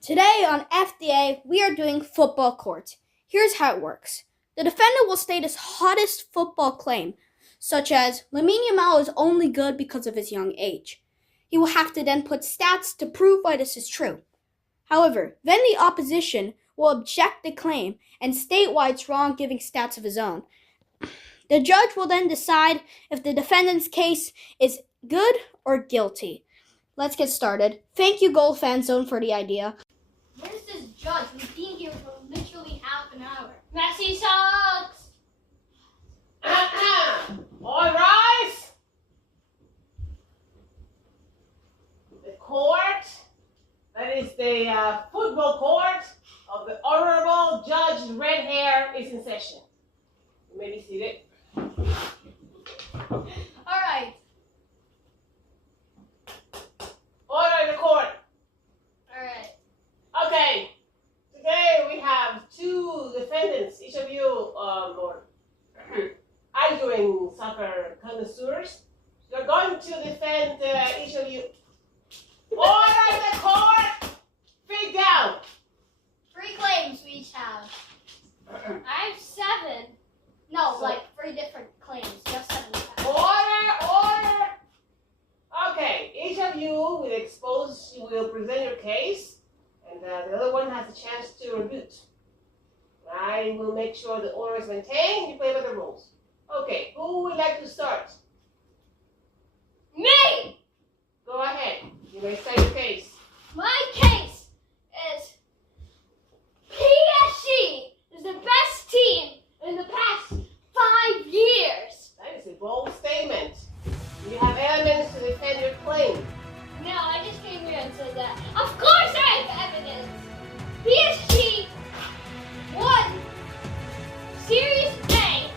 Today on FDA, we are doing football court. Here's how it works. The defendant will state his hottest football claim, such as Lamine Yamal is only good because of his young age. He will have to then put stats to prove why this is true. However, then the opposition will object the claim and state why it's wrong, giving stats of his own. The judge will then decide if the defendant's case is good or guilty. Let's get started. Thank you, Gold Fan Zone, for the idea. Where's this judge? We've been here for literally half an hour. Messi sucks! All rise. The court, that is the football court of the Honorable Judge Red Hair, is in session. You may be seated. Alright. Order in the court. Alright. Okay. Today we have two defendants. Each of you are arguing soccer connoisseurs. You're going to defend each of you. Order in the court. Feet down. 3 claims we each have. I have 7. No, So- like 3 different claims. Just 7 claims. Order. Okay, each of you will present your case, and the other one has a chance to rebut. I will make sure the order is maintained. You play by the rules. Okay, who would like to start? Me! Go ahead. You may say your case. My case is PSG is the best team in the past 5 years. That is a bold statement. Do you have elements to defend your claim? No, I just came here and said that. Of course I have evidence. PSG won Series A.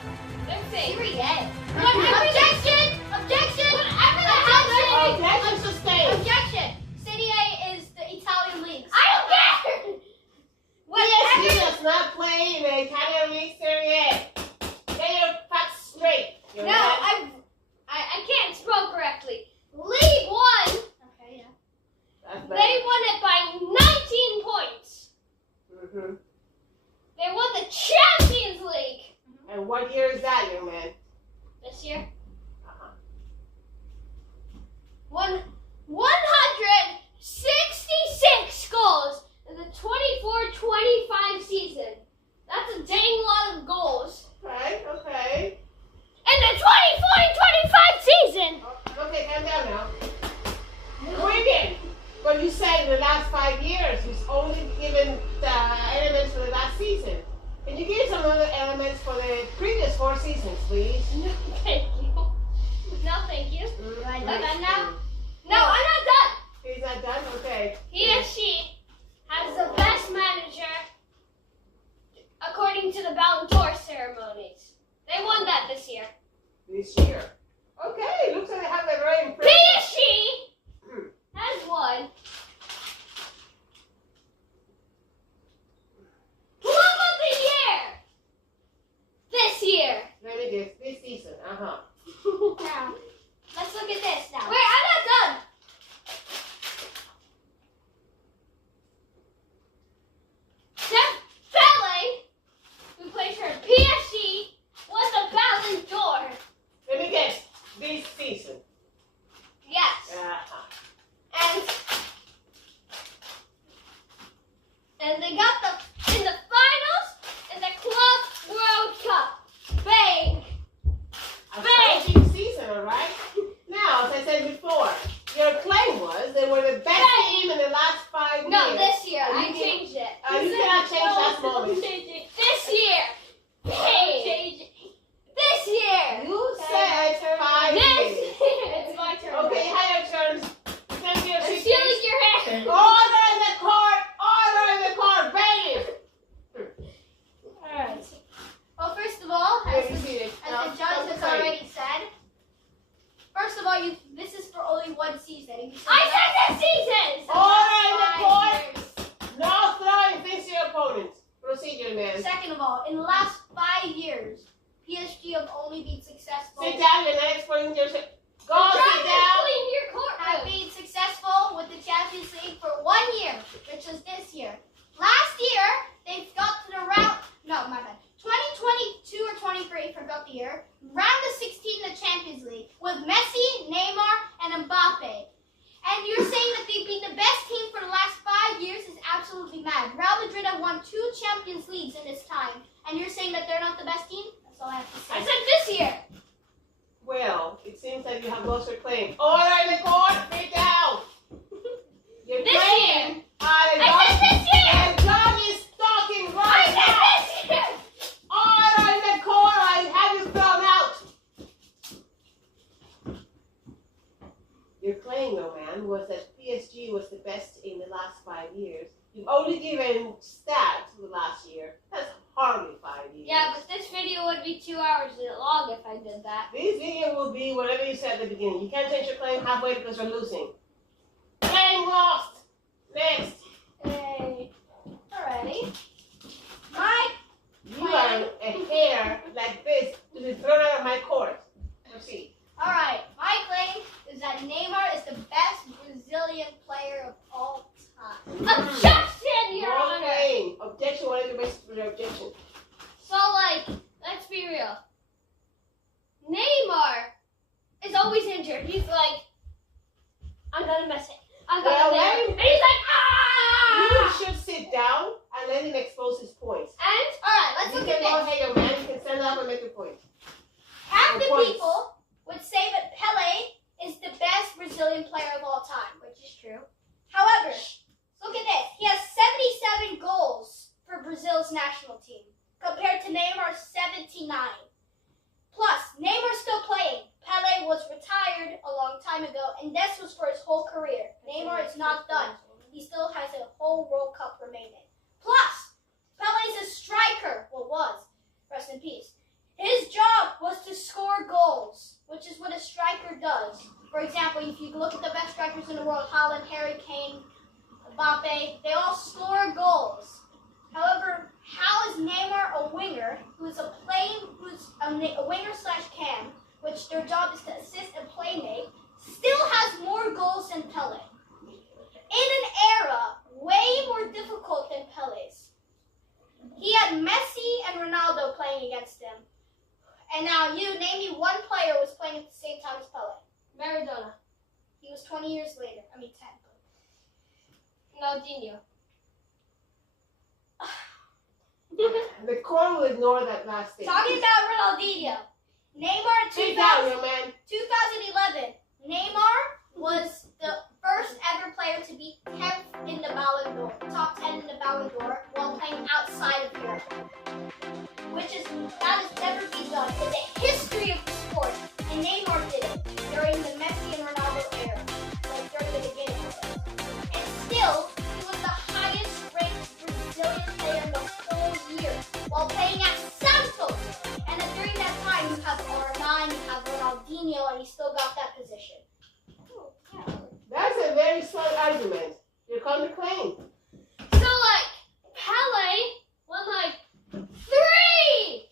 Let's see. Series A. Objection! Objection! Whatever the hell. Objection sustained. Objection! Serie A is the Italian league. I don't care. PSG does not play in the Italian League Serie A. Get your facts straight. No, I can't spell correctly. League One. Okay, yeah. That's They better. won it by 19 points. Mm-hmm. They won the Champions League. And what year is that, young man? This year. Uh-huh. Won 166 goals in the 24-25 season. That's a dang lot of goals. Okay. In the 24-25 season. Okay, calm down now. Quicken. But you said in the last 5 years, you've only given the elements for the last season. Can you give some other elements for the previous 4 seasons, please? No, thank you. No, thank you. Mm-hmm. Am I done now? No, I'm not done. He's not done? Okay. He or she has the best manager according to the Ballon d'Or ceremonies. They won that this year. This year. Okay, looks like they have a very impressive... PSG has won Club of the Year this year. Let me guess, this season. Uh-huh. Now, let's look at this now. Wait, I'm not done. Dembele, who plays for PSG, won the Ballon d'Or. Let me guess, this season. Yes. Uh-huh. And they got in the finals in the Club World Cup. Bang! A Bang! striking season, all right? Now, as I said before, your claim was they were the best Bang! team in the last 5 No, years. this year. And I you can- changed it. you cannot change last moment. This year. Bang! This year. You said 5 This years. year. It's my turn. Okay, you had your turn. Send me your I'm suitcase. stealing your hand. Order in the court! Order in the court! Bang! Alright. Well, first of all, as Wait, you see it. the Now, judge don't has complain. already said, first of all, this is for only 1 season. I said this season! Order in the court! Years. No throwing things to your opponent. Procedure, man. Second of all, in the last 5 years, PSG have only been successful. Sit down, you're not explaining yourself. Go sit down. Clean your courtroom. Have been successful with the Champions League for 1 year. The which was this year. Last year, they got to the round, no, my bad, 2022 or 23, forgot the year, round of 16 in the Champions League with Messi, Neymar, and Mbappe. And you're saying that they've been the best team for the last 5 years is absolutely mad. Real Madrid have won 2 Champions Leagues in this time, and you're saying that they're not the best team? That's all I have to say. I said this year. Well, it seems like you have lost your claim. Order in the court, sit down. Your This claim. year. And I said this year. And John is talking I right said now. this year. Order in the court, I have you thrown out. Your claim, though, man, was that PSG was the best in the last 5 years. You've only given stats for the last year. That's hardly 5 years. Yeah, but this video would be 2 hours long if I did that. This video will be whatever you said at the beginning. You can't change your claim halfway because you're losing. Claim lost. Next. Hey. Alrighty. You are a hair like this to be thrown out of my court. Proceed. Alright, my claim is that Neymar is the best Brazilian player of all time. Objection, Your Wrong Honor. claim. Objection. What is the basis for the objection? So, like, let's be real. Neymar is always injured. He's like, I'm gonna miss it. I'm gonna Well, miss let it. him- And he's like, ah! You should sit down and let him expose his points. And Alright, let's You look can at go this. ahead, your man. You can stand up and make your point. Half the Points. people would say that Pele is the best Brazilian player of all time, which is true. However, look at this. He has 77 goals for Brazil's national team, compared to Neymar's 79. Plus, Neymar's still playing. Pele was retired a long time ago, and this was for his whole career. Neymar is not done. He still has a whole World Cup remaining. Plus, Pele's a striker. Well, was. Rest in peace. His job was to score goals, which is what a striker does. For example, if you look at the best strikers in the world, Haaland, Harry Kane, Mbappe, they all score goals. However, how is Neymar a winger who's a winger slash cam, which their job is to assist and playmate, still has more goals than Pele? In an era way more difficult than Pele's. He had Messi and Ronaldo playing against him. And now you, name me one player who was playing at the same time as Pele. Maradona. He was 20 years later. 10. Ronaldinho. The court will ignore that last thing. Talking about Ronaldinho. Neymar in Sit down, young man. 2011. Neymar was the first ever player to be 10th in the Ballon d'Or, top 10 in the Ballon d'Or, while playing outside of Europe. That has never been done in the history of the sport. And Neymar did it during the Messi and Ronaldo era, like during the beginning of it. And still, he was the highest ranked Brazilian player in the whole year, while playing at Santos. And then during that time, you have R9, you have Ronaldinho, and he still got that position. That's a very strong argument. Your counterclaim. So, like, Pele won, like, 3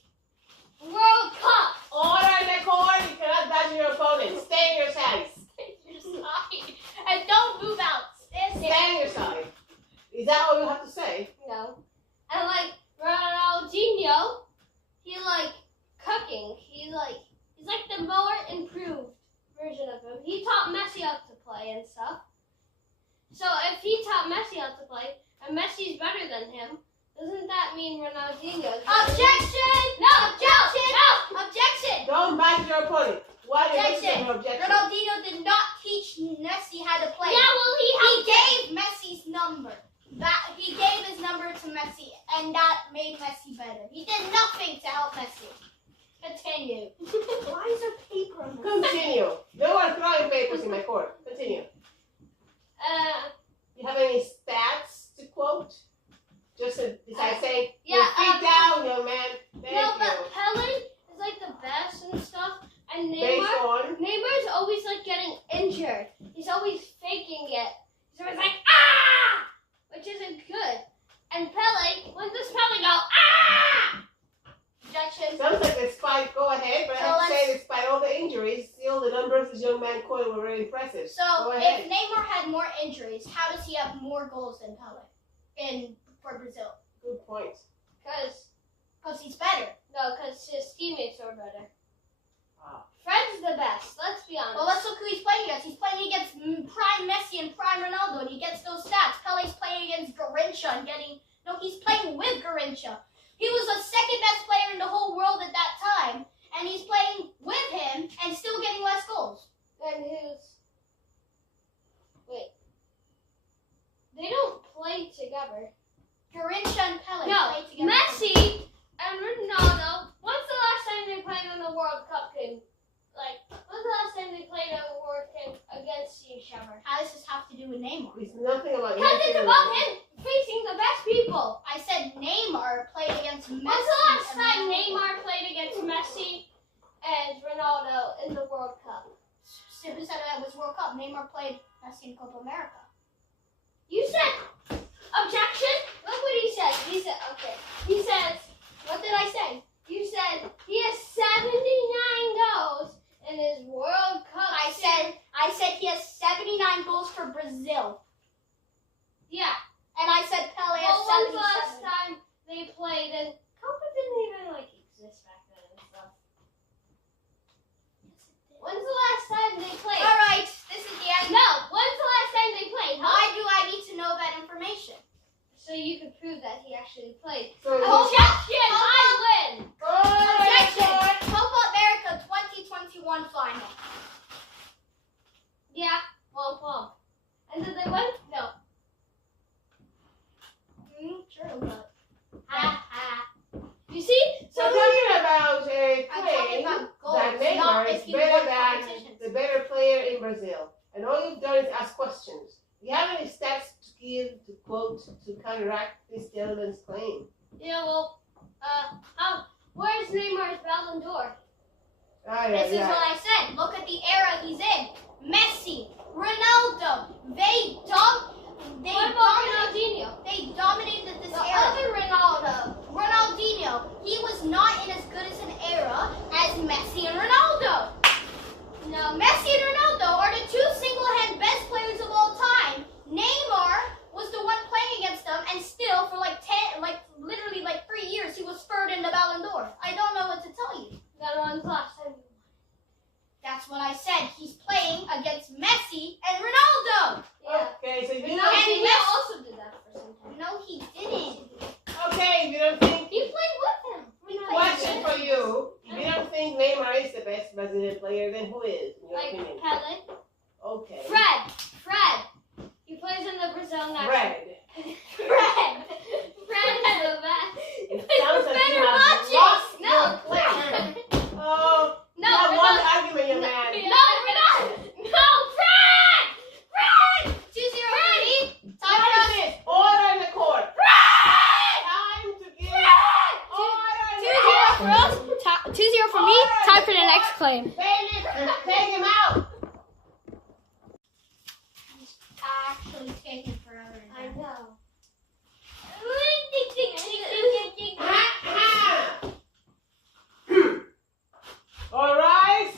World Cups. Order in the court. You cannot dodge your opponent. Stay in your sides. And don't move out. Stay in your side. Is that all you have to say? No. And, like, Ronaldinho, he's, like, cooking. He's like the more improved version of him. He taught Messi how to play and stuff. So if he taught Messi how to play, and Messi's better than him, doesn't that mean Ronaldinho's better? Objection! No! Objection! No! Objection! Don't back your opponent. Why do you Objection! have objection? Ronaldinho did not teach Messi how to play. Yeah, well, He he gave Messi's number. He gave his number to Messi, and that made Messi better. He did nothing to help Messi. Continue. Why is there paper on this? Continue. No one throwing papers in my court. Continue. You have any stats to quote? Just besides saying, yeah, feet down, young man. Thank no, you. but Pele is like the best and stuff, and Based on? Neymar's always like getting injured. He's always faking it. He's always like, ah! Which isn't good. And Pele, when does Pele go, ah? Objection. Sounds like despite, go ahead, but I have to say despite all the injuries, still the numbers this young man quoted were very impressive. So, Go if ahead. Neymar had more injuries, how does he have more goals than Pele? for Brazil. Good point. Because He's better. his teammates are better. Ah. Fred's the best. Let's be honest. Well, let's look who he's playing against. He's playing against prime Messi and prime Ronaldo, and he gets those stats. Pele's playing against Garrincha and he's playing with Garrincha. He was the second best player in the whole world at that time, and he's playing with him and still getting less goals. And wait. They don't play together. Garrincha and Pele No, play together. Messi and Ronaldo. When's the last time they played in the World Cup game? When's the last time they played in the World Cup against each other? How does this have to do with Neymar? It's nothing about Because Messi it's and about Ronaldo. him facing the best people. I said Neymar played against Messi. When's the last and time Ronaldo. Neymar played against Messi and Ronaldo in the World Cup? So who said that was World Cup? Neymar played Messi in Copa America. You said objection? Look what he said. He said, okay. He says, What did I say? you said he has 79 goals in his World Cup. I said he has 79 goals for Brazil. Yeah. And I said Pele has Well, when's the last 77. time they played? And Copa didn't even exist back then and stuff. When's the last time they played? All right, this is the end. No. When's the last time they played? Why do I need to know that information? So you could prove that he actually played. So Objection! I win. Objection! Copa America 2021 final. Yeah. Womp. And did they win? No. True, but Ha ha. You see? So we're talking about a I'm talking claim about goals, that Neymar not is if you better won than competitions. the better player in Brazil. And all you've done is ask questions. Do you have any stats to give, to quote, to counteract this gentleman's claim? Yeah, well, where's Neymar's Ballon d'Or? This is what I said. Look at the era he's in. Messi, Ronaldo, they What about Ronaldinho? dominated this The era. other Ronaldo. Ronaldinho, he was not in as good as an era as Messi and Ronaldo. No. Messi and Ronaldo are the two single-hand best players of all time. Neymar was the one playing against them, and still for literally 3 years, he was third in the Ballon d'Or. I don't know what to tell you. That one's last time. That's what I said. He's playing against Messi and Ronaldo. Yeah. Okay, so you And don't he think, also did that for some time. No, he didn't. okay, you don't think, He played with him. question for you, if you don't think Neymar is the best Brazilian player, then who is, in your Like opinion? Pele. Okay. Fred. He plays in the Brazil national. Red. Fred is the best. It sounds like you Better have watch it. lost No. your claim. Oh, No, you have we're one not. argument, young man. No, we're not. No, Fred! 2-0 for me. Time What for is this? Order in the court. Time to give order in the 2-0 for court. us. 2-0 for me. Time for the next claim. Bailiff, take him out. Actually taking forever. I know. All rise.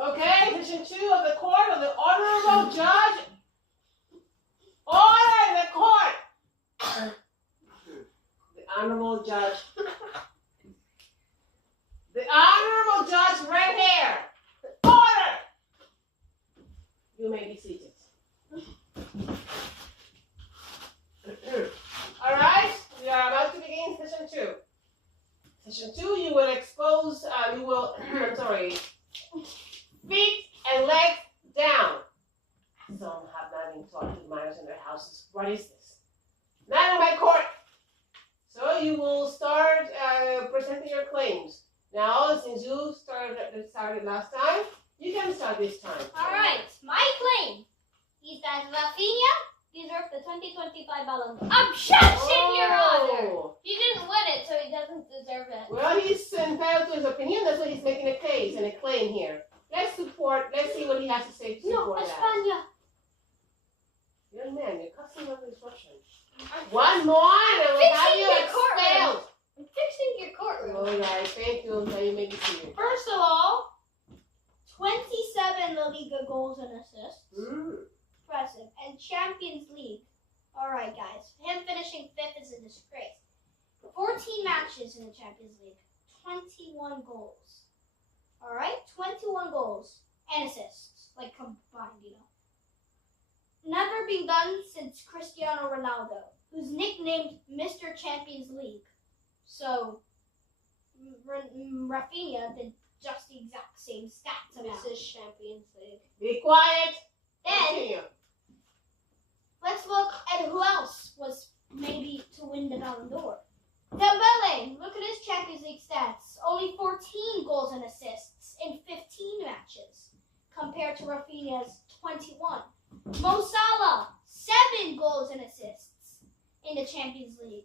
Okay, position 2 of the court of the honorable judge. Order in the court. The honorable judge. The honorable judge right here. Order. You may be seated. All right, we are about to begin session 2. Session 2, you will expose, I'm sorry, feet and legs down. Some have not been taught good manners in their houses. What is this? Not in my court. So you will start presenting your claims. Now, since you started last time, you can start this time. All right, my claim is that Rafinha deserves the 2025 Ballon d'Or. Objection, Your Honor. Oh. He didn't win it, so he doesn't deserve it. Well, he's entitled to his opinion. That's why he's making a case and a claim here. Let's see what he has to say to No, support that. España. Young man, you're cussing over instructions. One more and we'll have you Fixing your courtroom. expelled. I'm fixing your courtroom. All right, thank you. Now you may be seated. First of all, 27 La Liga goals and assists. Mm. Impressive. And Champions League, Alright, guys. Him finishing 5th is a disgrace. 14 matches in the Champions League. 21 goals. Alright? 21 goals. And assists. Like combined, you know. Never been done since Cristiano Ronaldo, who's nicknamed Mr. Champions League. So, Rafinha did just the exact same stats amount. This is Champions League. Be quiet. Then, Continue. let's look at who else was maybe to win the Ballon d'Or. Dembele, look at his Champions League stats. Only 14 goals and assists in 15 matches, compared to Rafinha's 21. Mo Salah, 7 goals and assists in the Champions League,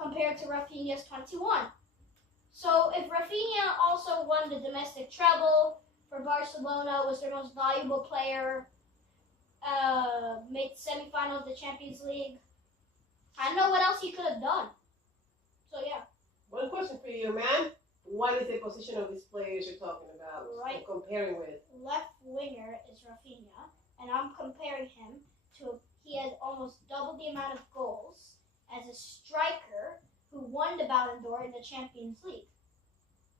compared to Rafinha's 21. So if Rafinha also won the domestic treble for Barcelona, was their most valuable player, made semifinal of the Champions League, I don't know what else he could have done. So yeah. One question for you, man. What is the position of these players you're talking about? Right. And comparing with? Left winger is Rafinha, and I'm comparing him to, he has almost double the amount of goals as a striker who won the Ballon d'Or in the Champions League.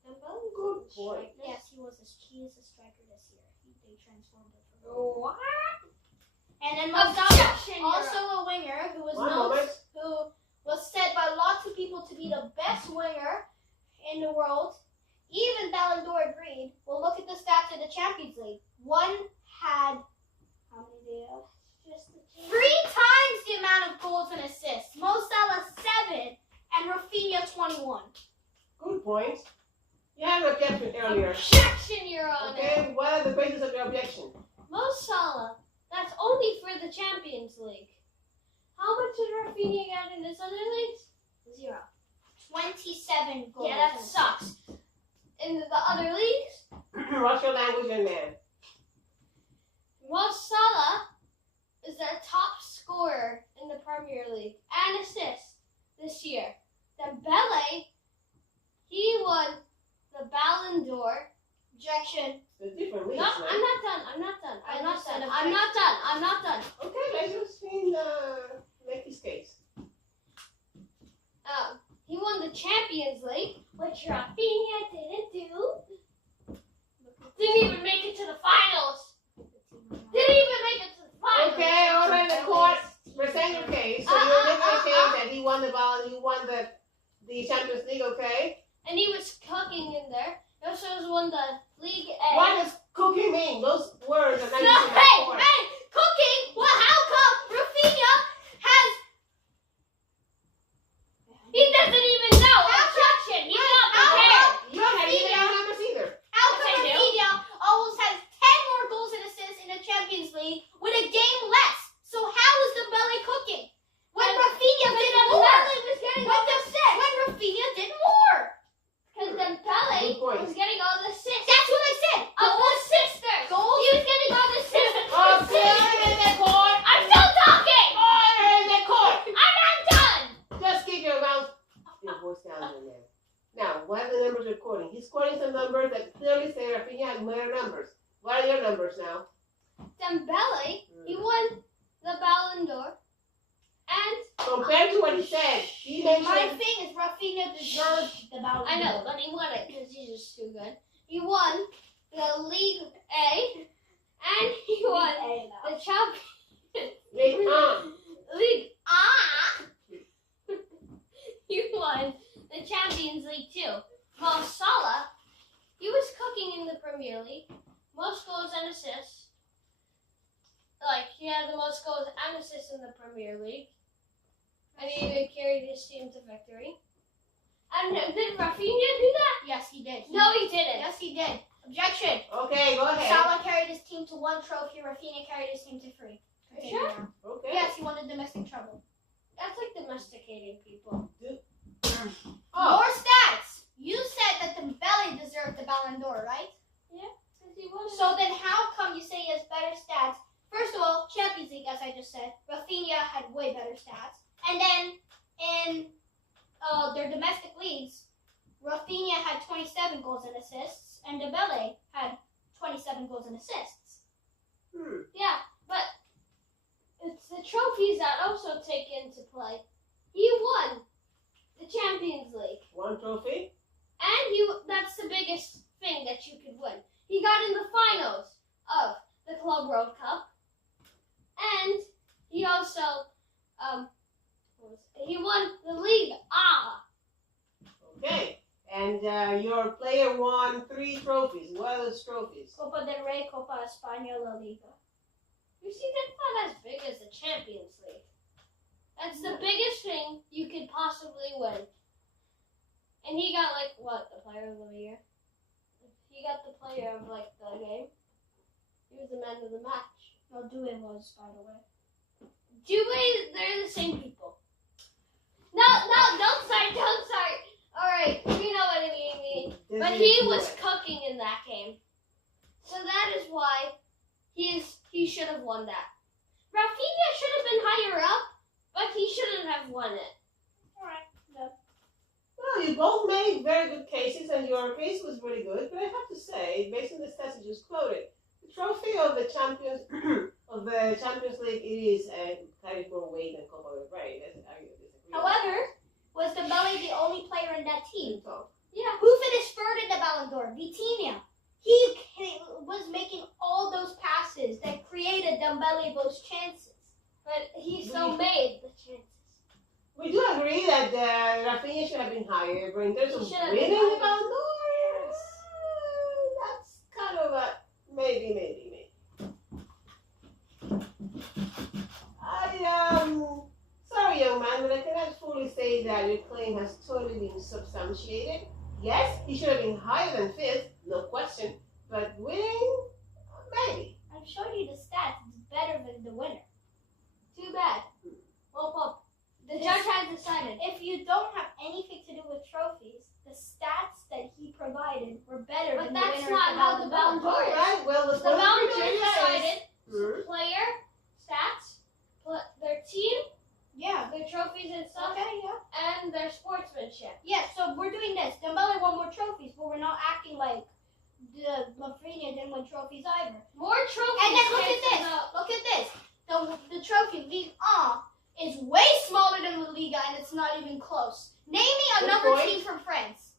Good point. Yes, he is a striker this year. They transformed it from. What? And then Mo Salah, Objection, also a winger who was One moment. who was said by lots of people to be the best winger in the world. Even Ballon d'Or agreed. Well, look at the stats of the Champions League. One had how many do you have? Just the 3 times the amount of goals and assists. Mo Salah 7 and Rafinha 21. Good point. You had an objection earlier. Objection, Your Honor. Okay, what are the basis of your objection? Mo Salah, that's only for the Champions League. How much did Rafinha get in this other leagues? 0. 27 goals. Yeah, that sucks. In the other leagues, What's your language, young man? Mo Salah is their top scorer in the Premier League and assists this year. Dembele, he won the Ballon d'Or. Objection. The different leagues, No, man. I'm not done. I'm not done. I I'm not just done. said I'm not done. I'm not done. Okay, let's just make his case. He won the Champions League, which Rafinha didn't do. Didn't even make it to the finals. Didn't even make it to the finals. Okay, all right, the court, present your case. So you're making a case that he won the ball, he won the Champions League, okay? And he was cooking in there. He also won the League A. What does cooking mean? Those words are not No, used in hey, court. hey, cooking. Well, how come Rafinha has? He doesn't even know. How Objection. He's not how prepared. You don't have any numbers either. How Yes, come I do. Rafinha almost has 10 more goals and assists in the Champions League with a game less? So how is Dembele cooking? When Rafinha did more. was getting all the assists. When Rafinha did more. Because Dembele Good point. was getting all the assists. That's what I said. Of the sisters. Goals. He was getting all the assists. Okay, order in the court. I'm still talking. Order in the court. I'm not done. Just keep your mouth, your voice down, young man. Now, what are the numbers you're quoting? He's quoting some numbers that clearly say Rafinha has more numbers. What are your numbers now? Dembele, he won the Ballon d'Or. And Compared to what he said, he My mentioned. thing is Rafinha deserved the Ballon d'Or. I know, but he won it because he's just too good. He won the League A, and he won the Champions League League. He won the Champions League too. Mo Salah, he was cooking in the Premier League. Most goals and assists. Like, he had the most goals and assists in the Premier League. And he even carried his team to victory. And did Rafinha do that? Yes, he did. No, he didn't. Yes, he did. Objection. Okay, go ahead. Salah carried his team to 1 trophy. Rafinha carried his team to 3. You sure? Okay. Yes, he won the domestic treble. That's like domesticating people. Oh, More stats. You said that Dembele deserved the Ballon d'Or, right? Because he won it. So then how come you say he has better stats? First of all, Champions League, as I just said, Rafinha had way better stats. And then in their domestic leagues, Rafinha had 27 goals and assists, and Dembele had 27 goals and assists. Hmm. Yeah, but it's the trophies that also take into play. He won the Champions League. One trophy. And that's the biggest thing that you could win. He got in the finals of the Club World Cup. And he also he won the league. Okay. And your player won 3 trophies. What are those trophies? Copa del Rey, Copa España, La Liga. You see, that's not as big as the Champions League. That's the biggest thing you could possibly win. And he got the player of the year? He got the player of the game. He was the man of the match. No, Due was, by the way. Dewey, they're the same people. No, don't start. Alright, you know what I mean. But he was cooking in that game. So that is why he should have won that. Rafinha should have been higher up, but he shouldn't have won it. Alright. Well, you both made very good cases, and your case was really good. But I have to say, based on the stats you just quoted, the trophy of the Champions League, it is carried more weight than Copa del Rey. I disagree. However, was Dembele the only player in that team? Yeah. Who finished third in the Ballon d'Or? Vitinha. He was making all those passes that created Dembele those chances. But he still made the chances. We do agree that Rafinha should have been higher, but in terms of He should have winning been the Ballon d'Or, that's kind of a maybe. Sorry, young man, but I cannot fully say that your claim has totally been substantiated. Yes, he should have been higher than 5th, no question, but winning, maybe. I've showed you the stats. It's better than the winner. Too bad. Well, the judge has decided. If you don't have anything to do with trophies, the stats that he provided were better But than the that's winner. not how the Ballon d'Or is. Alright, well, The Ballon d'Or decided Hmm? player, stats, their team, Yeah. their trophies and stuff, Okay, yeah. and their sportsmanship. Yeah, so we're doing this. Dembele won more trophies, but we're not acting like the Rafinha didn't win trophies either. More trophies. And then look at chances this. of- Look at this. The trophy Ligue 1 is way smaller than La Liga, and it's not even close. Name me Good another point. team from France.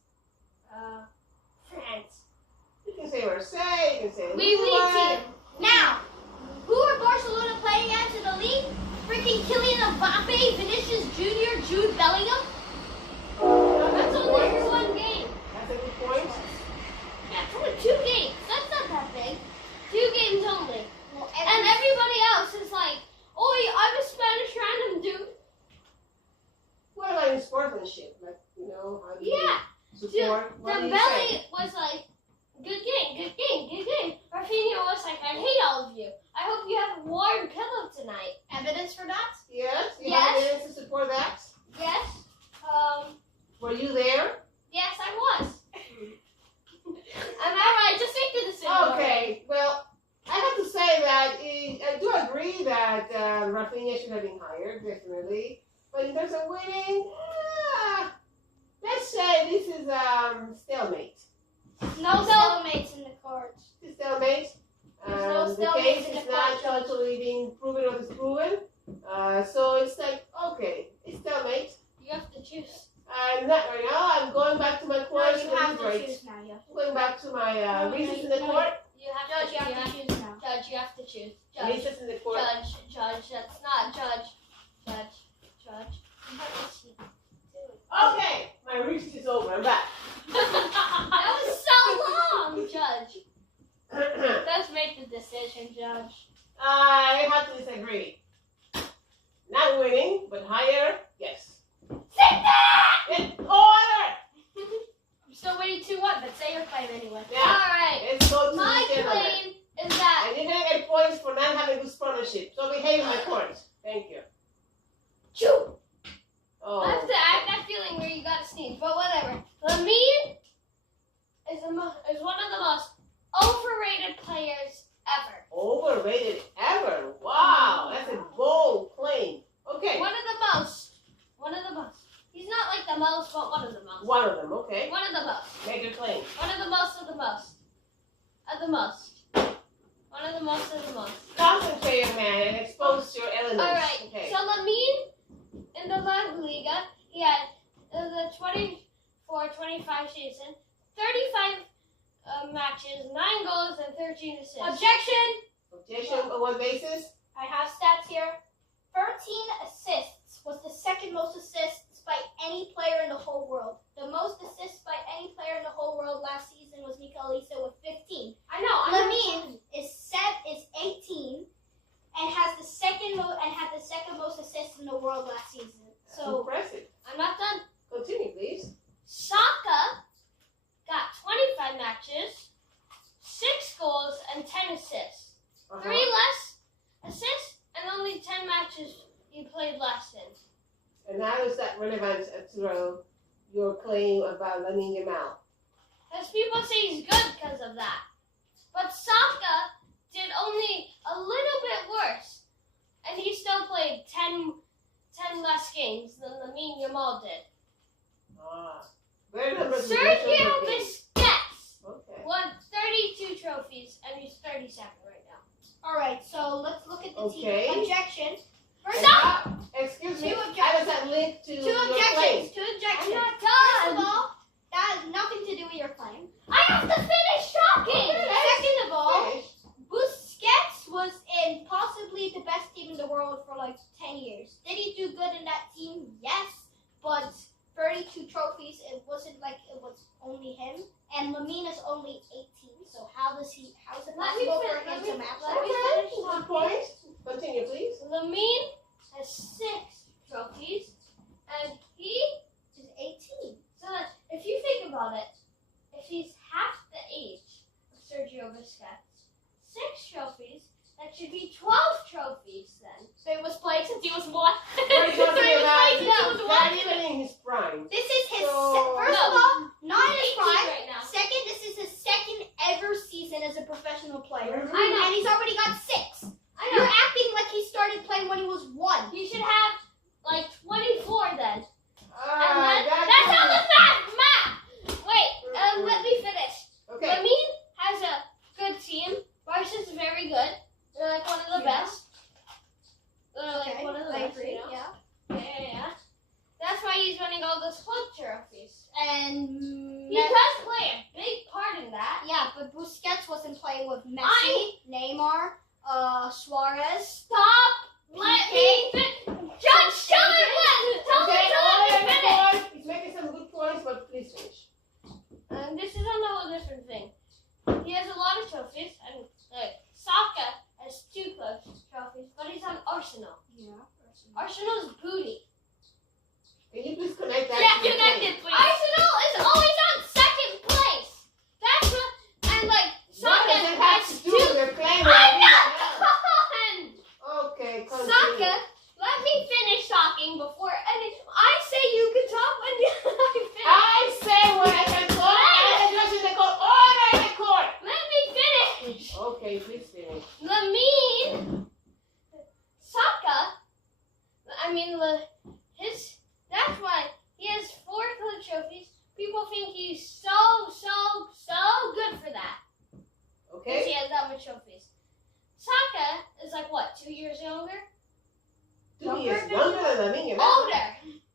France. You can say Marseille, you can say We Lille. team. Now, who are Barcelona playing against in the league? Freaking Kylian Mbappe, Vinicius Jr., Jude Bellingham. That's only one game. That's a good point. Yeah, it's only 2 games. That's not that big. 2 games only. Well, And everybody else is like, oh, I'm a Spanish random dude. What about in sportsmanship? Like, how do you Yeah. support? What do you say? Dembele was like, good game. Rafinha was like, I hate all of you. I hope you have a warm pillow tonight. evidence for that? Yes? You Yes. have evidence to support that? Yes. Were you there? Yes, I was. Am I right? Just make the decision. Okay, well, I have to say that I do agree that Rafinha should have been higher, definitely. But in terms of winning, let's say this is stalemate. No stalemates in the courts. It's stalemate. There's no The stalemate case in the is not court. totally being proven or disproven. So it's like, okay, it's stalemate. You have to choose. Not right now. I'm going back to my No, course. you have to choose now. You have to. Going back to my No, recess no, in the no. court. You have Judge, to, you have to choose now. Judge, you have to choose. Judge, Recess in the court. judge, that's not judge. Judge. You have to see. Okay, my recess is over. I'm back. That was so long, Judge. Let's make the decision, Judge. I have to disagree. Not winning, but higher, yes. Sit there! In order! I'm still waiting 2-1, but say your claim anyway. Yeah, Alright. let's go to My the gentleman. claim is that And you're gonna get points for not having good sportsmanship. So behave in my court. Thank you. Chew. Oh. I have that feeling where you gotta sneeze, but whatever. Lamine is one of the most overrated players ever. Overrated ever. Wow, that's a bold claim. Okay, One of the most. He's not like the most, but one of the most. one of them, okay. One of the most. Make your claim. One of the most of the most. Of the most. One of the most of the most. Concentrate, young man, and expose your element. All right. Okay. So Lamine in the La Liga, he had the 24-25 season, 35 matches, 9 goals, and 13 assists. Objection! Objection on what basis? I have stats here. 13 assists was the second most assists by any player in the whole world. The most assists by any player in the whole world last season was Mikel Olise with 15. I know. Lamine is 18 and had the second most assists in the world last season. So Impressive. I'm not done. Continue, please. Saka got 25 matches, 6 goals, and 10 assists. Uh-huh. 3 less assists, and only 10 matches he played less in. And how is that relevant to your claim about Lamine Yamal? Because people say he's good because of that. But Saka did only a little bit worse. And he still played 10 less games than Lamine Yamal did. Very numbers. Sergio Busquets Okay. won 32 trophies, and he's 32nd right now. alright, so let's look at the Okay. team. Objection. First And off, how- excuse me. Two How does that link to two your objections. claim? Two I'm objections. not First of done. all, that has nothing to do with your claim. I have to finish talking. Second of all, Finish. Busquets was in possibly the best team in the world for like 10 years. Did he do good in that team? Yes, but 32 trophies, it wasn't like it was only him. And Lamine is only 18, so how is it Let me possible for fin- him to match let that? me Okay. finish Good talking. point. Continue, please. Lamine has 6 trophies, and he He's 18. so that if you think about it, if he's half the age of Sergio Busquets, 6 trophies, that should be 12 trophies then. So he was playing since he was 1. We're So talking he was about playing since he was 1. not even in his prime. This is his So- first No. of all, not in his 18 prime. right now. Second, this is his second ever season as a professional player. Mhm. I know. And he's already got 6. I You're know. acting like he started playing when he was 1. You should have like 24 then. And Ah, then, that's how the math. Wait, let me finish. Okay. Lamine has a good team. Barca's very good. They're like one of the Yeah. best. They're like Okay, one of the I best. agree. You know? Yeah. Yeah. That's why he's winning all those club trophies. And He does play a big part in that. yeah, but Busquets wasn't playing with Messi, Neymar, Suarez. Stop. Let me finish. Judge, tell me when. Tell me Okay, to let me finish. He's making some good points, but please finish. And this is on a whole different thing. He has a lot of trophies, and Saka has 2 club trophies, but he's on Arsenal. Yeah. Arsenal's booty. Can you please connect that? Yeah, to your connect claim? it, please. Arsenal is always on 2nd place. That's what, and like What Saka does it have has to 2. do with your claim? I'm not done. Okay, continue. Saka, let me finish talking before. And I say you can talk when I finish. I say what I can talk. I address in the court. Order in the court. Let me finish. Okay, please finish. Lamine, Saka, that's why he has 4 club trophies. People think he's so good for that. Because he Okay? has that much trophies. Saka is like what, 2 years younger? 2 years younger than Lamine Yamal. Older.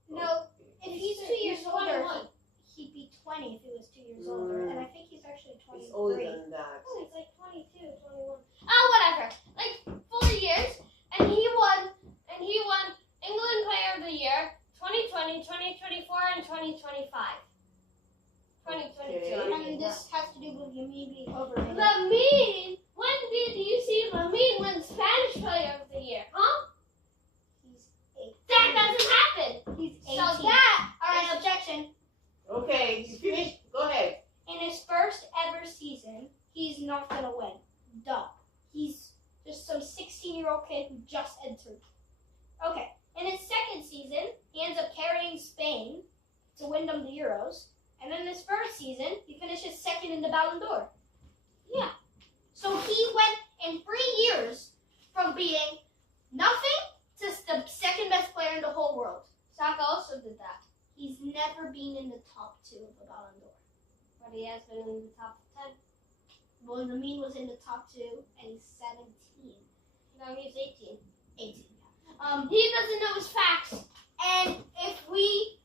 No, if he's 2 years He's older, 21. he'd be 20 if he was 2 years older. And I think he's actually He's older 23. than that. Oh, he's like 22, 21. Oh, whatever. Like 4 years, and he won England Player of the Year 2020, 2024, and 2025. 2022. Okay. And this has to do with Lamine being overrated. Lamine, when did you see Lamine win Spanish Player of the Year? Huh? He's 8. That doesn't happen. He's 18. So that Alright, objection. Okay, you finished? Go ahead. In his first ever season, he's not gonna win. Duh. He's just some 16-year-old kid who just entered. Okay. In his second season, he ends up carrying Spain to win them the Euros. And in his first season, he finishes second in the Ballon d'Or. Yeah. So he went in 3 years from being nothing to the second best player in the whole world. Saka also did that, He's never been in the top 2 of the Ballon d'Or. but he has been in the top 10. Well, Lamine was in the top 2, and he's 17. No, he's 18. 18. He doesn't know his facts. And if we,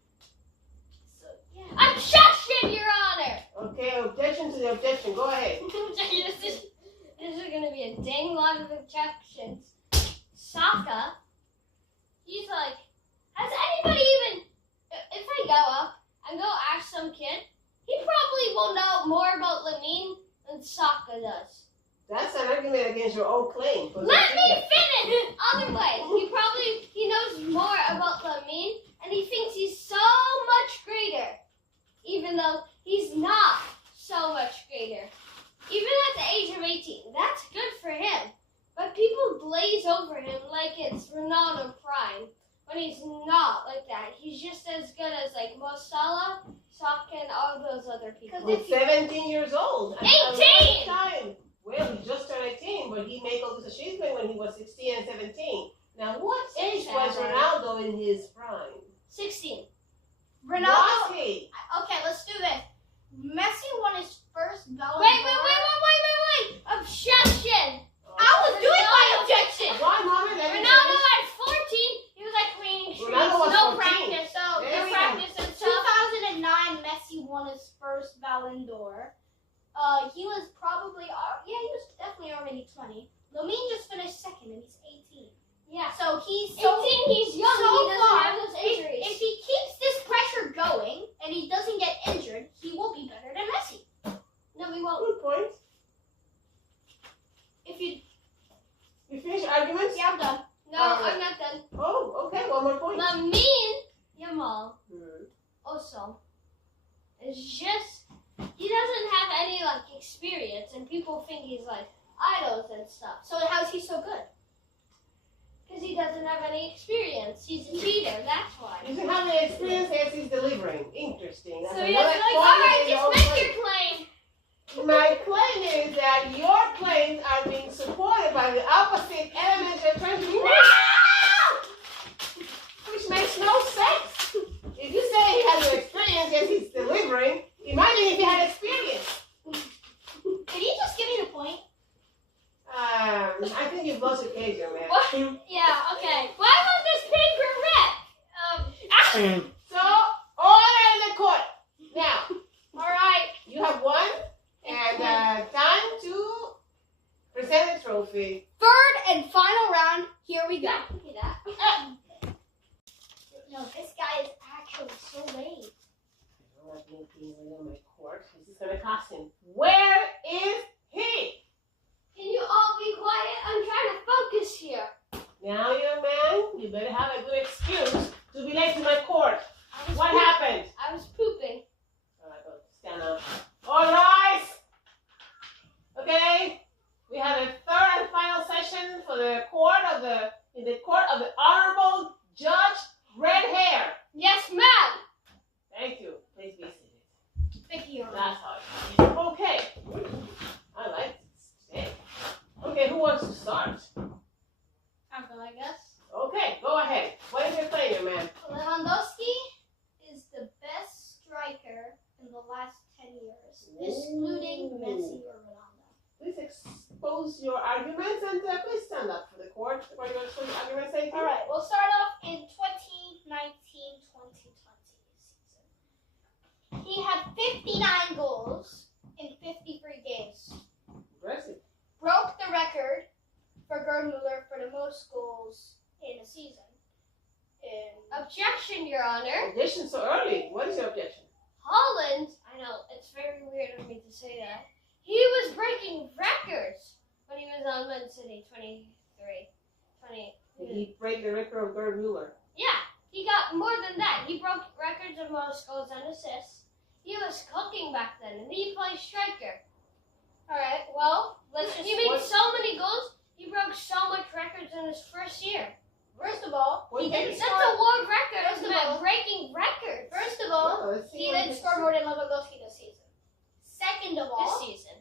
Objection, Your Honor! Okay, objection to the objection. Go ahead. this is going to be a dang lot of objections. Sokka, he's like, has anybody even, if I go up and go ask some kid, he probably will know more about Lamine than Sokka does. That's an argument against your own claim. Let me finish! Otherwise, he knows more about Lamine, and he thinks he's so much greater, even though he's not so much greater. Even at the age of 18, that's good for him. But people glaze over him like it's Ronaldo Prime, when he's not like that. He's just as good as like Mo Salah, Sokka, and all those other people. He's 17 years old. 18! Time. Well, he just turned 18, but he made all this achievement when he was 16 and 17. Now, what age was Ronaldo in his prime? 16. Ronaldo. Was he? Okay, let's do this. Messi won his first Ballon Wait! d'Or. Objection! I was doing my objection. One moment, let me Ronaldo finish. at 14, he was like cleaning streets, Ronaldo was no 14. practice, So, There no we go. practice and stuff. 2009, Messi won his first Ballon d'Or. He was probably, he was definitely already 20. Lamine just finished second and he's 18. Yeah. So he's 18, so he's young, so he doesn't far, have those injuries. If he keeps this pressure going and he doesn't get injured, he will be better than Messi. No, we won't. Good point. If you, You finish your arguments? yeah, I'm done. No, Alright. I'm not done. Oh, okay, one more point. Lamine Yamal Hmm. also is just, he doesn't have any like experience, and people think he's like idols and stuff. So how's he so good? Because he doesn't have any experience. He's a cheater, that's why. You see how many experiences he's delivering. Interesting. That's So he has another like, point alright, in your just claim. make your claim. My claim is that your claims are being supported by the opposite elements you're trying to do. Which makes no sense. If you say he has no experience, yes, he's delivering. Imagine if he had experience. Did he just give me the point? I think you've lost your case, young man. What? Yeah, okay. Why was this paper red? So, order in the court. Now, Alright. you have won, and time to present the trophy. Third and final round. Here we go. Look at that. No, this guy is actually so late. I don't like being on my court. This is going to cost him. Where is he? Can you all be quiet? I'm trying to focus here. Now, young man, you better have a good excuse to be late to my court. What happened? I was pooping. All right, go stand up. All rise. Okay, we have a third and final session for the in the court of the Honorable Judge Red Hair. Yes, ma'am. Thank you. Please be seated. Thank you. That's how it is. Okay. I like this today. Okay, who wants to start? I'm going, I guess. Okay, go ahead. What is your claim, young man? Lewandowski is the best striker in the last 10 years, excluding Messi or Ronaldo. Please expose your arguments and please stand up for the court for your arguments. Thank you. All right, we'll start off in 2019-2020 season. He had 59 goals in 53 games. Impressive. Broke the record for Gerd Muller for the most goals in a season. Objection, Your Honor. Objection so early. What is your objection? Holland, I know, it's very weird of me to say that. He was breaking records when he was on Man City 20. Did he break the record of Gerd Muller? Yeah, he got more than that. He broke records of most goals and assists. He was cooking back then, and he played striker. All right, well, let's just. He made so many goals, he broke so much records in his first year. First of all, What he did didn't That's score. a world record First of of all- breaking records First of all, Well, let's see he what didn't he score says. more than Lewandowski this season. Second of this all, season.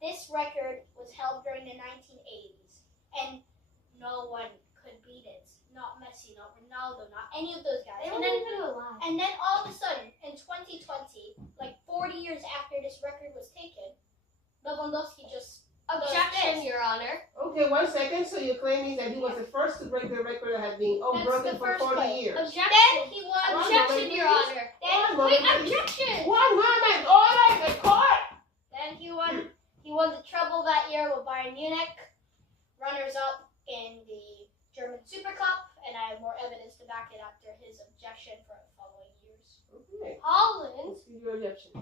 this record was held during the 1980s, and no one could beat it. Not Messi, not Ronaldo, not any of those guys. They And weren't then, even alive. and then all of a sudden, in 2020, like 40 years after this record was taken, Lewandowski just Objection, this. Your Honor. Okay, 1 second. So your claim is that he was the first to break the record that had been That's unbroken the for first 40 claim. years. Objection. Then he won. One Objection, moment, Your please. Honor. One Wait, moment, please. objection. One moment. Order in the court. Then he won. He won the treble that year with Bayern Munich, runners up in the German Super Cup, and I have more evidence to back it after his objection for the following years. Okay. Holland Let's see your objection.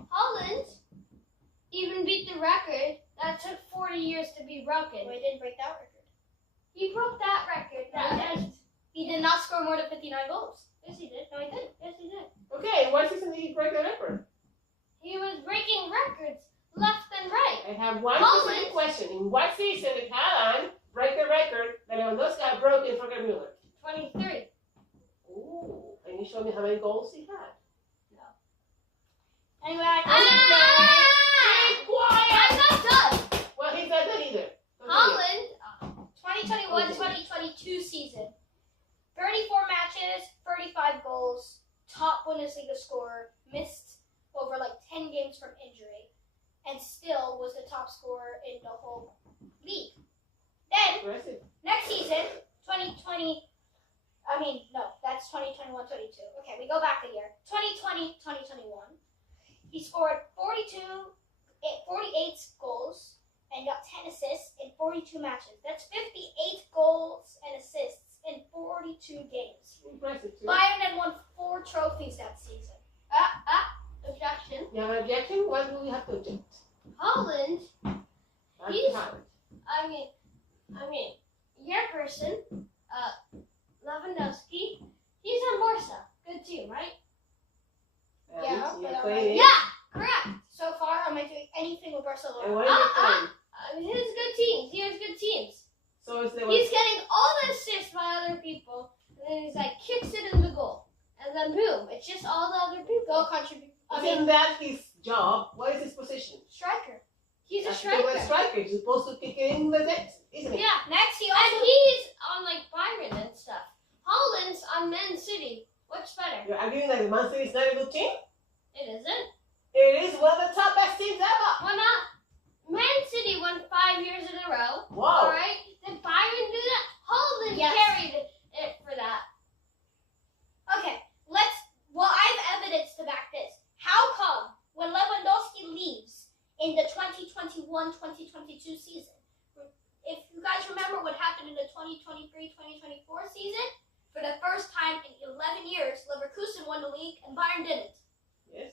even beat the record that took 40 years to be broken. Well, he didn't break that record. He broke that record. He did not score more than 59 goals. Yes, he did. No, he didn't. Yes, he did. Okay, what season did he break the record? He was breaking records left and right. I have one Holland. specific question. In what season did Haaland break the record that Lewandowski had broken for Gerd Müller? 23. Ooh, can you show me how many goals he had? Anyway, I Be quiet! I'm not done. Well, he's not done either. Continue. Holland, 2021-2022 season. 34 matches, 35 goals, top Bundesliga scorer, missed over like 10 games from injury, and still was the top scorer in the whole league. Then, Impressive. next season, 2021-22. Okay, we go back a year. 2020-2021. He scored 48 goals and got 10 assists in 42 matches. That's 58 goals and assists in 42 games. Impressive, too. Bayern then won 4 trophies that season. objection. You have an objection? What do we have to object? Holland, That's He's- Haaland. I mean, your person, Lewandowski, he's on Barca. Good team, right? And Yeah, your but claim is- Yeah, correct. So far, I'm not doing anything with Barcelona. And what is your claim? He has good teams. He has good teams. So it's the He's getting all the assists by other people, and then he's like kicks it in the goal, and then boom, it's just all the other people. Goal contribute. Isn't that his job? What is his position? Striker. He's a That's the striker. word striker. He's supposed to kick it in the net, isn't it? Yeah, Next, he and also. he's on like Byron and stuff. Holland's on Man City. What's better? You're arguing that the Man City is not a good team? It isn't. It is one of the top best teams ever. Why not? Man City won 5 years in a row. All Wow. right. Did Byron do that? Holland Yes. carried it for that. Okay, well, I have evidence to back this. How come when Lewandowski leaves in the 2021-2022 season, if you guys remember what happened in the 2023-2024 season, for the first time in 11 years, Leverkusen won the league and Bayern didn't. Yes.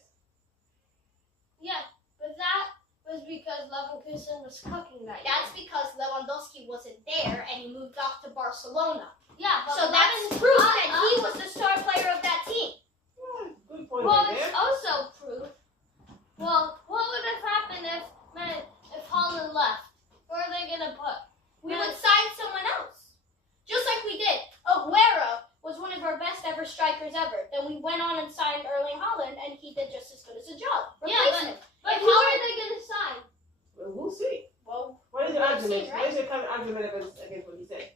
Yeah, but that was because Leverkusen was cooking that year. That's because Lewandowski wasn't there and he moved off to Barcelona. Yeah, but So that's Lewandowski- proof that he was the star player of that team. Good point Well, right it's there. also proof. Well, what would have happened if Holland left? Where are they gonna put? We would sign someone else. Just like we did. Aguero was one of our best ever strikers ever. Then we went on and signed Erling Haaland, and he did just as good as a job. Yeah, Replace him. But If who are Holland- they gonna sign? Well, we'll see. Well, What is your We'll argument? see, What is your counter argument against what he said?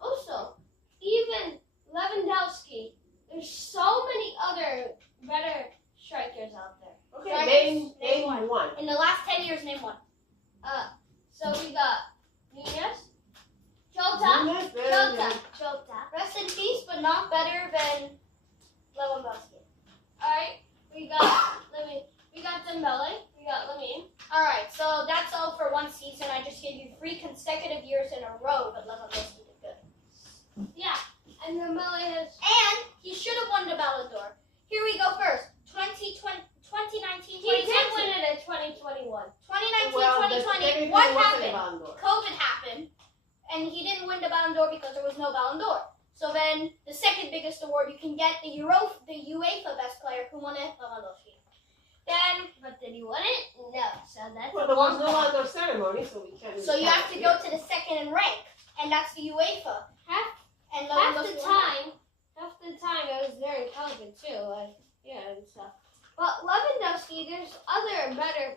Also, even Lewandowski, there's so many other better strikers out there. Okay, Strikers, name name one. in the last 10 years, name one. So we got Nunez, Jota, Nunez, there, Jota, yeah. Jota. Rest in peace, but not better than Lewandowski. Alright, we got Dembele, we got Lamine. All right, so that's all for one season. I just gave you 3 consecutive years in a row, but Lewandowski did good. Yeah, and Dembele has And he should have won the Ballon d'Or. Here we go first. 2019, he did win it in 2021. 2019, Well, the 2020. technically What wasn't a happened? Ballon d'Or. COVID happened, and he didn't win the Ballon d'Or because there was no Ballon d'Or. So then, the second biggest award you can get, the UEFA Best Player, who won it? Lewandowski. Then, But did he win it? No. So that's Well, a there was long no time. Ballon d'Or ceremony, so we can't. so you have to go to the second in rank, and that's the UEFA. And Half Lewandowski the time I was there in Calgary too, and stuff. But Lewandowski, there's other better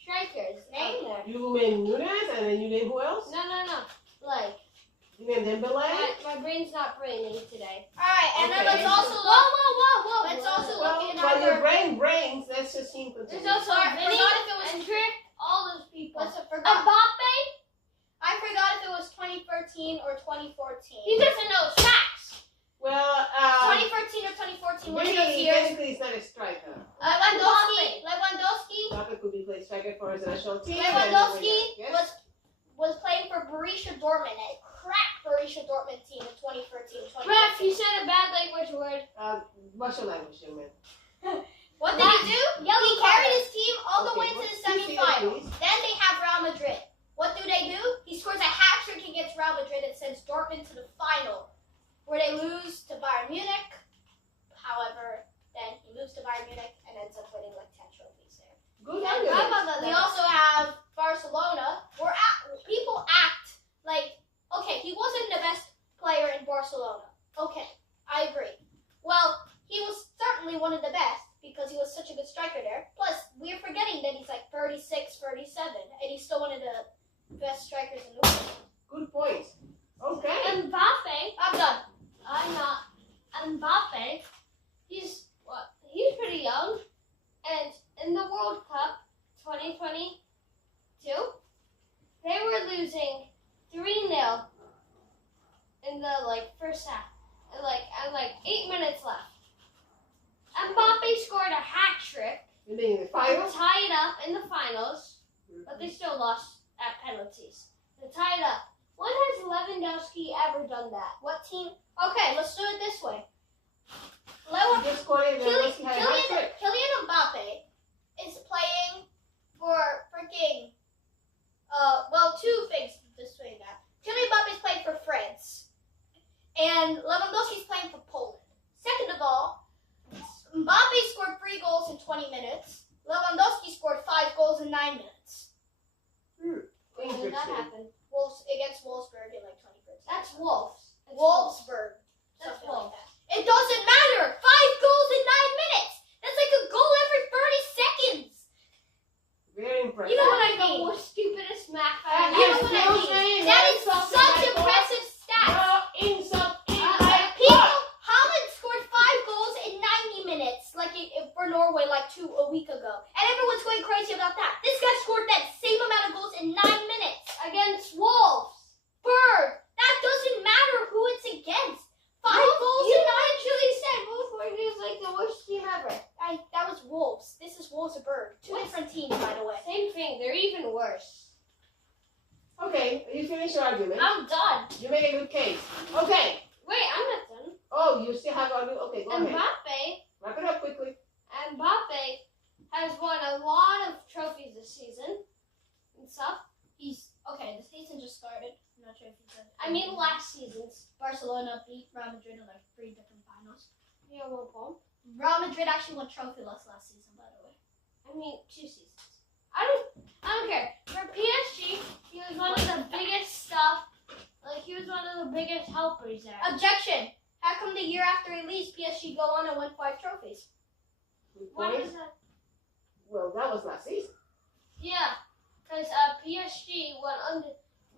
strikers. Name out there. You name Nunez, and then you name who else? No. Like You name Dembele. my brain's not brainy today. All right, and then Okay. let's also Whoa. Let's also Well, look in while your our. brains, let's just keep There's continue. also Sorry, Vinny forgot if it was. and Trick, all those people. Let's forgot. Mbappe. I forgot if it was 2013 or 2014. He doesn't know sacks. Well, 2013 or 2014, one of those really, years. technically he's not a striker. Lewandowski Mbappe could be played striker for his national team. Lewandowski Yes? was playing for Borussia Dortmund, a crack Borussia Dortmund team in 2013 2014. Ref, you said a bad language word. What's your language, young man? What did he do? Yellow He card. carried his team all the way to what- the please say it, semifinals. please. Then they have Real Madrid. What do? He scores a hat trick against Real Madrid and sends Dortmund to the final, where they lose to Bayern Munich. However, then he moves to Bayern Munich and ends up winning like 10 trophies there. Good And argument. we also have Barcelona, where people act like, okay, he wasn't the best player in Barcelona. Okay, I agree. Well, he was certainly one of the best because he was such a good striker there. Plus, we're forgetting that he's like 36, 37, and he's still one of the best strikers in the world. Good point. Okay. Mbappe. I'm done. I'm not. Mbappe. He's pretty young, and in the World Cup 2022, they were losing 3-0 in the first half, and 8 minutes left. Mbappe scored a hat trick. You mean the They final? tied up in the finals, but they still lost at penalties. They tied up. When has Lewandowski ever done that? What team? Okay, let's do it this way. Just scored it, Lewandowski had a hat trick. Kylian Mbappe is playing for freaking, two things this way that. Kylian Mbappe is playing for France, and Lewandowski is playing for Poland. Second of all, Mbappe scored 3 goals in 20 minutes. Lewandowski scored 5 goals in 9 minutes. When did that Interesting. happen? Against Wolfsburg in 2013. That's Wolves. It's Wolfsburg. That's Something Wolves. like that. It doesn't matter. 5 goals in 9 minutes. That's like a goal every 30 seconds. Very impressive. You know what I That's mean? the stupidest math Uh, I've You know ever what seen. I mean? That is such impressive stats. No insult in Uh, my People, butt. Holland scored 5 goals in 90 minutes, for Norway, a week ago, and everyone's going crazy about that. This guy scored that same amount of goals in 9 minutes Against Wolves. Berg, that doesn't matter who it's against. 5 goals You in 9. actually said Wolfsburg is the worst team ever. That was Wolves. This is Wolfsburg. Two different teams, by the way. Same thing. They're even worse. Okay, you finish your argument. I'm done. You make a good case. Okay. Wait, I'm not done. Oh, you still have argument? Okay, go ahead. Mbappe Wrap it up quickly. has won a lot of trophies this season and stuff. The season just started. I'm not sure if you said. I mean, last season's. Barcelona beat Real Madrid in 3 different finals. Yeah, one point. Real Madrid actually won trophyless last season, by the way. I mean, 2 seasons. I don't care. For PSG, he was one of the biggest stuff. He was one of the biggest helpers there. Objection! How come the year after he leaves, PSG go on and win 5 trophies? Good Why point. was that? Well, that was last season. Yeah, because PSG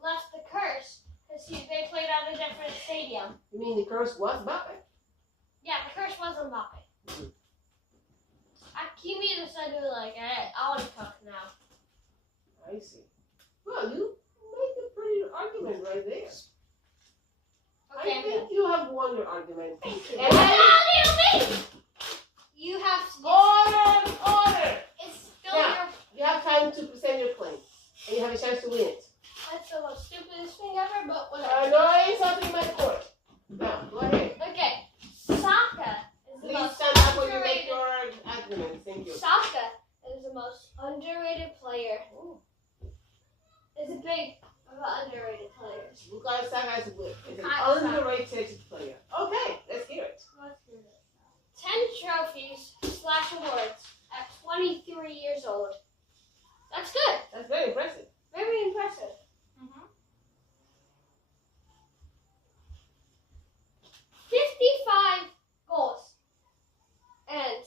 left the curse because they played at a different stadium. You mean the curse was Mbappe? Yeah, the curse was Mbappe. Hakimi decided hey, I want to cook now. I see. Well, you make a pretty argument right there. Okay, I I'm think done. you have won your argument. Thank you. And What then- do you mean? You have to. Order! It's still Yeah. You have time to present your claim. And you have a chance to win it. That's the most stupidest thing ever, but whatever. No insulting my court. Now, go ahead. Okay, Saka is the Please most stand up when you make underrated. your argument. Thank you. Saka is the most underrated player. Is a big of an underrated player. Bukayo Saka is an Bukayo Saka. underrated player. Okay, let's hear it. 10 trophies / awards at 23 years old. That's good. That's very impressive. Very impressive. Mhm. 55 goals and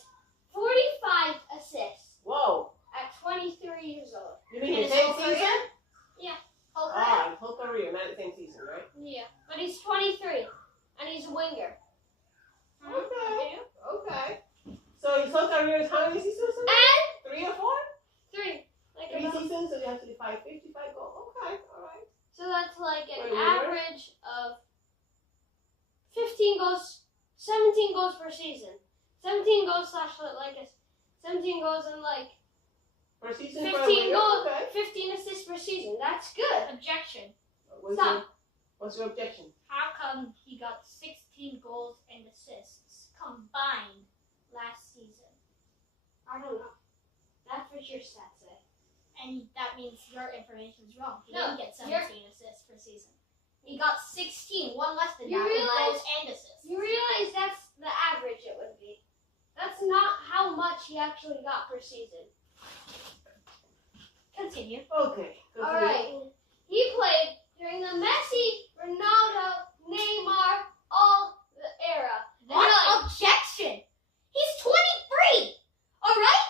45 assists Whoa. at 23 years old. You mean In the his same whole career? season? Okay. Alright, whole career, not the same season, right? Yeah, but he's 23 and he's a winger. Okay. Okay. So his whole career is how many seasons? And 3 or 4? 3. Like 3 about, seasons, so you have to defy 55 goals. Okay, alright. so 17 goals per season. 17 goals slash like a 17 goals and like Per season for a 15 winner? goals, Okay. 15 assists per season. That's good. Objection. Stop. What's your objection? How come he got 16 goals and assists combined last season? I don't know. That's what your stats say. And that means your information is wrong. He No, didn't get you're- 17 assists per season. He got 16, one less than You that, with realize- goals and assists. You realize that's the average it would be. That's not how much he actually got per season. Continue. Okay. Continue. All right. He played during the Messi, Ronaldo, Neymar, all the era. What Really? objection? He's 23. All right?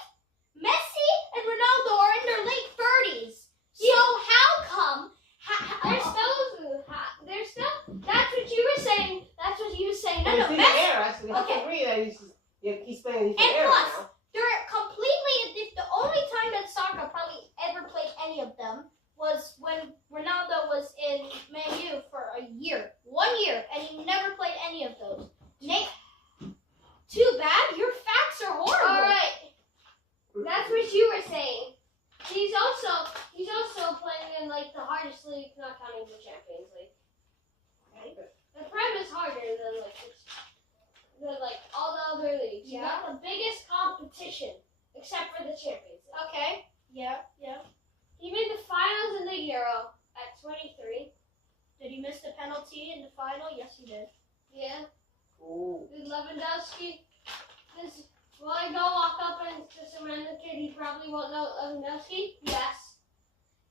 Messi and Ronaldo are in their late 30s. So how come? They're still. That's what you were saying. That's what he was saying. But No, it's no, different Messi. era, so we have to Okay. agree that he's playing a different And era plus, now. they're completely. The only time that Saka probably ever played any of them was when Ronaldo was in Man U for a year, 1 year, and he never played any of those. Nick, too bad. Your facts are horrible. All right. That's what you were saying. He's also playing in like the hardest league, not counting the Champions League. Right. The Prem is harder than all the other leagues. You Yeah. got the biggest competition, except for the Champions League. Okay. Yeah. Yeah. He made the finals in the Euro at 23. Did he miss the penalty in the final? Yes, he did. Yeah. Ooh. Did Lewandowski? Will I go walk up and to some random kid? He probably won't know Lewandowski. Yes.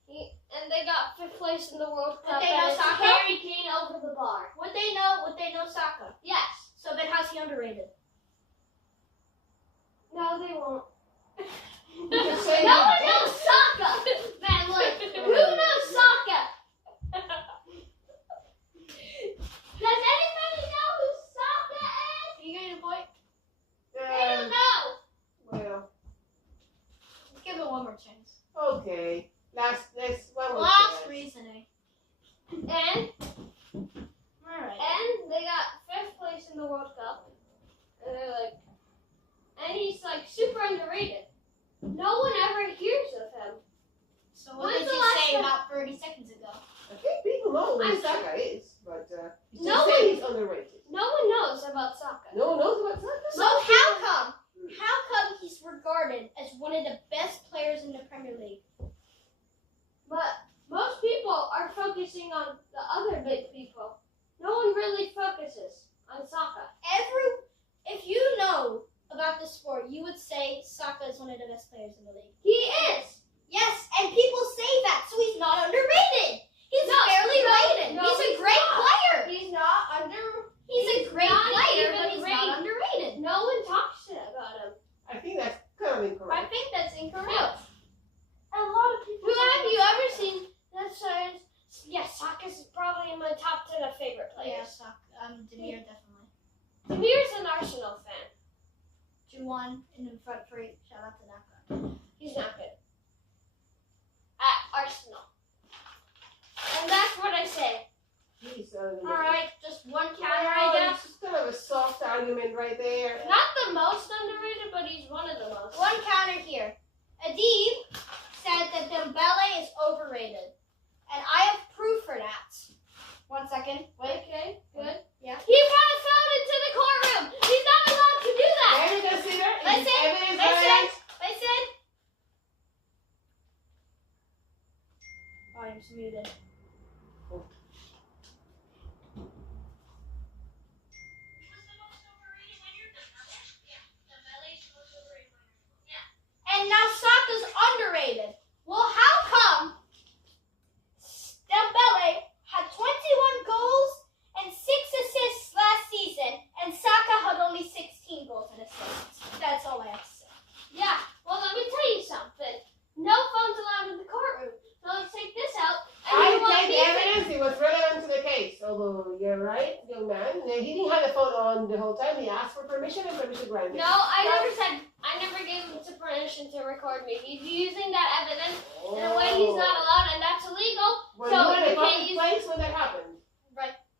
And they got 5th place in the World But Cup. they know and it's Saka? Harry Kane over the bar. Would they know Saka? Yes. So then how's he underrated? No, they won't. Just say No he one did. knows Saka. Man, look. Who knows Saka? Does anybody know who Saka is? Are you getting a point? They don't know. Well, Let's give it one more chance. okay. Next one more Last chance. reasoning. And Alright. they got 5th place in the World Cup. And they're like, and he's like super underrated. No one ever hears of him. So what When's did the you last say time- about 30 seconds ago? I think people know who I'm Saka is, but you No still say one- he's underrated. No one knows about Saka. No one knows about Saka? So how come he's regarded as one of the best players in the Premier League? But most people are focusing on the other big people. No one really focuses on Saka. If you know about the sport, you would say Saka is one of the best players in the league. He is. Yes, and people say that, so he's not underrated. He's No, fairly no, rated. no, he's a he's great not. player. He's not under. He's a he's great not player, even but he's not rated. underrated. No one talks about him. I think that's kind of I incorrect. think that's incorrect. No. A lot of people. Who have you ever seen that says, yes, Saka's probably in my top 10 of favorite Yeah, players? Saka. Demir definitely. Demir's an Arsenal fan. 2-1 in the front three. Shout out to that guy. He's not good. At Arsenal. And that's what I say. He's Alright, just one counter, I guess. It's kind of a soft argument right there. Not the most underrated, but he's one of the most. One counter here. Adib said that Dembele is overrated. And I have proof for that. 1 second. Wait. Okay, good. Yeah. He brought a phone into the courtroom. He's not allowed to do that. Can you consider? Listen, Is evidence listen. evidence? Listen. Volume's muted. And now Saka's underrated. Well, how come Dembele had 21 goals and 6 assists last season, and Saka had only 16 goals and assists? That's all I have to say. Yeah, well, let me tell you something. No phones allowed in the courtroom. So let's take this out. And I you want take me to- evidence. It was relevant to the case. Although you're right, young man. He didn't have the phone on the whole time. He asked for permission and permission granted. No, I never gave him permission to record me. He's using that evidence in a way he's not allowed, and that's illegal. Were So you in you a can't public use- place when that happened?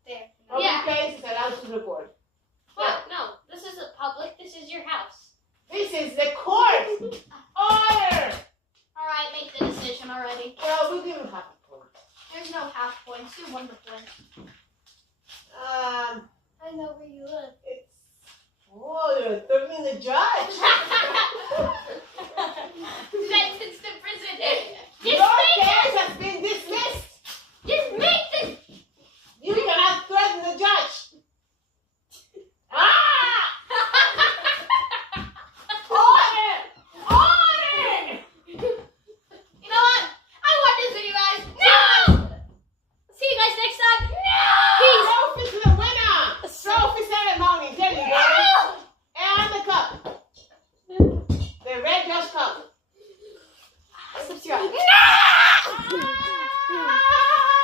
There. Public Yeah. place is allowed to record. What? No, this isn't public. This is your house. This is the court. Order. All right, make the decision already. Well, we'll give him half a point. There's no half points. You won the point. Um, I know where you live. it's. Oh, you're threatening the judge.